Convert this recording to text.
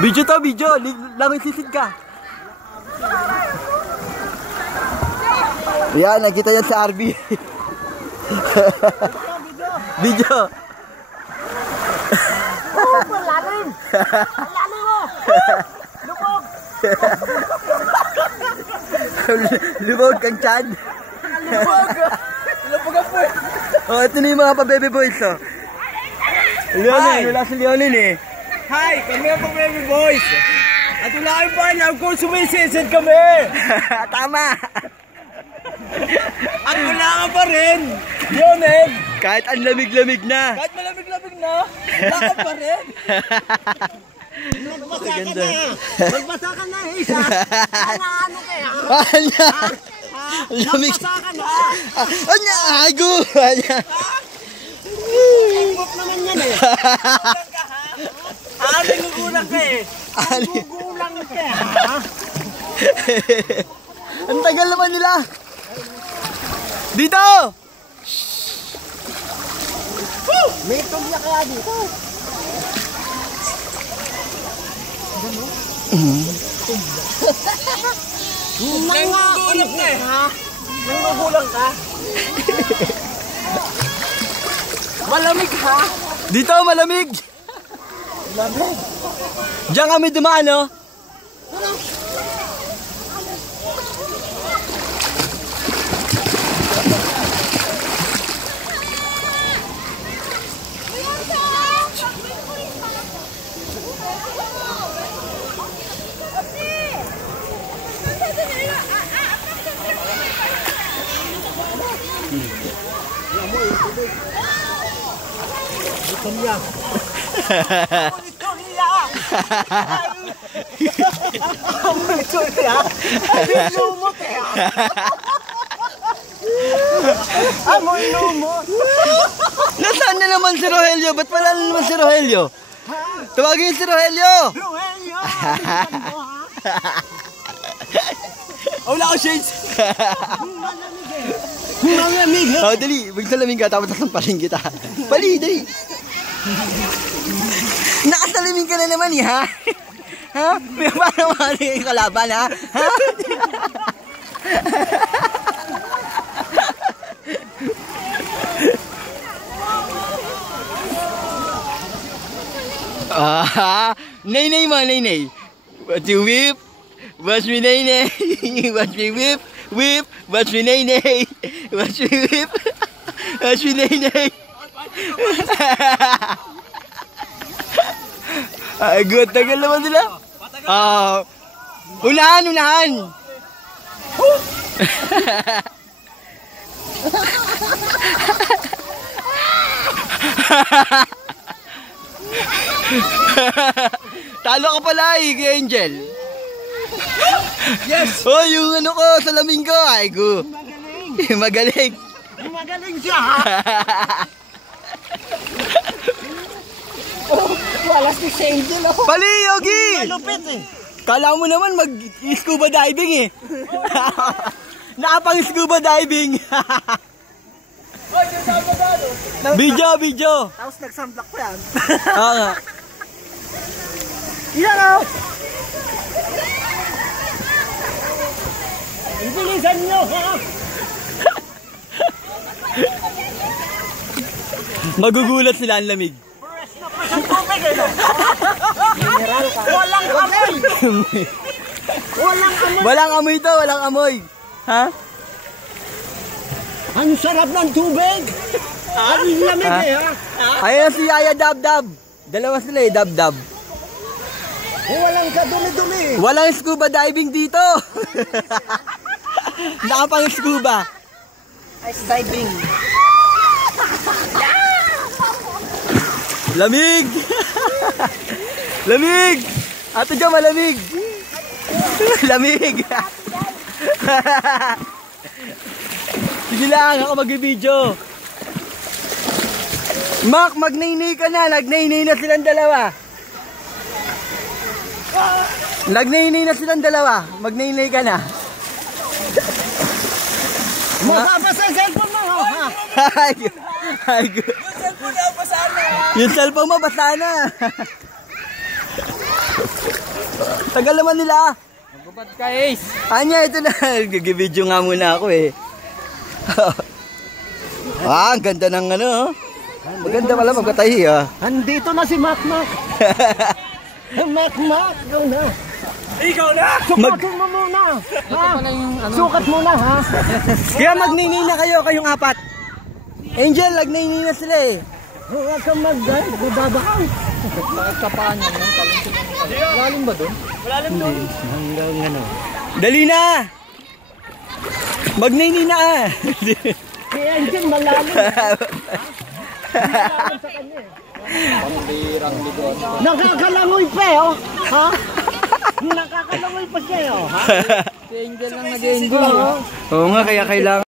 Video to, video. Langit sisid ka. Yan, nakita yan sa RB. Video. Oh, malalim. Malalim mo. Lubog. Lubog kang Chad. Lubog. Lubog ang po. Oh, ito na yung mga pa-baby boys, oh. Leonin, wala si Leonin eh. Hi, kami ang pa-baby boys. At wala kayong paalam kung sumisisid kami. Tama. At wala ka pa rin. Leonin. Kahit ang lamig-lamig na. Kahit malamig-lamig na, wala ka pa rin. Magbasa ka na. Magbasa ka na, isa. Ano kaya? Lamig. Magbasa ka na. Anya, ago. Anya. Ibok naman yan eh. Nagugulang ka eh. Nagugulang ka ha. Ang tagal naman nila. Dito! May tugla kaya dito. Nagugulang ka eh ha. Nagugulang ka. Malamig ha. Dito, malamig. Malamig. Diyan kami dumaan, no? Kanya. Amoy lumot. Nasaan na naman si Rogelio? Ba't wala na naman si Rogelio? Tawagin si Rogelio! Rogelio! Wala ko shades! Malamig eh! Oh, dali. Magsalaming ka tapos nasampaling kita. Pali, dali. Nakasalaming ka na naman eh, ha? Ha? Paano mga yung kalaban, ha? Ha? Nay-nay mo, nay-nay. Watch you whip. Watch me, nay-nay. Watch me whip. Whip. Watch me, nay-nay. Watch me whip. Watch me, nay-nay. Ay, good. Tagal naman sila. Unahan, unahan. Talo ka pala eh, kay Angel. Yes! Oh, yung ano ko, salamin ko. Ay, go. Magaling! Magaling. Magaling siya, ha? Oh, wala si Angel, oh. Pali, Yogi! Malupit, eh. Kala mo naman mag-scuba diving, eh. Nakapang-scuba diving. Oy, kasama ka, no? Video, video. Tapos nagsamblak pa yan. Oo nga. Ilan, oh! Ibilisan nyo, ha? Magugulat sila ang lamig. Mineral ka. Walang amoy! Walang amoy! Walang amoy to, walang amoy. Ha? Ang sarap ng tubig! Ang lamig eh, ha? Ayan si Yaya Dab-Dab. Dalawa sila eh, Dab-Dab. Walang kadumi-dumi. Walang scuba diving dito. Nakapang scuba. Ice diving. Lamig! Lamig! Ato dyan, malamig! Lamig! Sige lang, ako mag-video. Mac, magnaynay ka na. Nagnaynay na silang dalawa. Nagnaynay na silang dalawa. Magnaynay ka na. Mababa sa cellphone mo, ha? Ay, Yung cellphone na, basa na. yung cellphone mo, basta na. Tagal naman nila. Magubad ka, Ace. Anya, ito na. Gag-video nga muna ako eh. Ang ganda ng ano. Maganda pala magkatahi ah. Andito na si Mac. Mac, ikaw na. Ikaw na! Sukatin mo muna. Ha? Sukat muna, ha? Kaya magninay na kayo, kayong apat. Angel, nagninay na sila eh. Huwag kang mag-guide, mababakaw. Bakit kapaan niya yung talong? Malalim ba doon? Malalim doon. Hanggang ano. Dali na! Magninay na ah. Si Angel, malalim. Malalim sa kanya eh. Pambirang ligon. Nakakalangoy pa eh, oh. Ha? Nakakalangoy pa siya, oh. Ha? Si Angel lang nag-enjoy. Oo nga, kaya kailangan.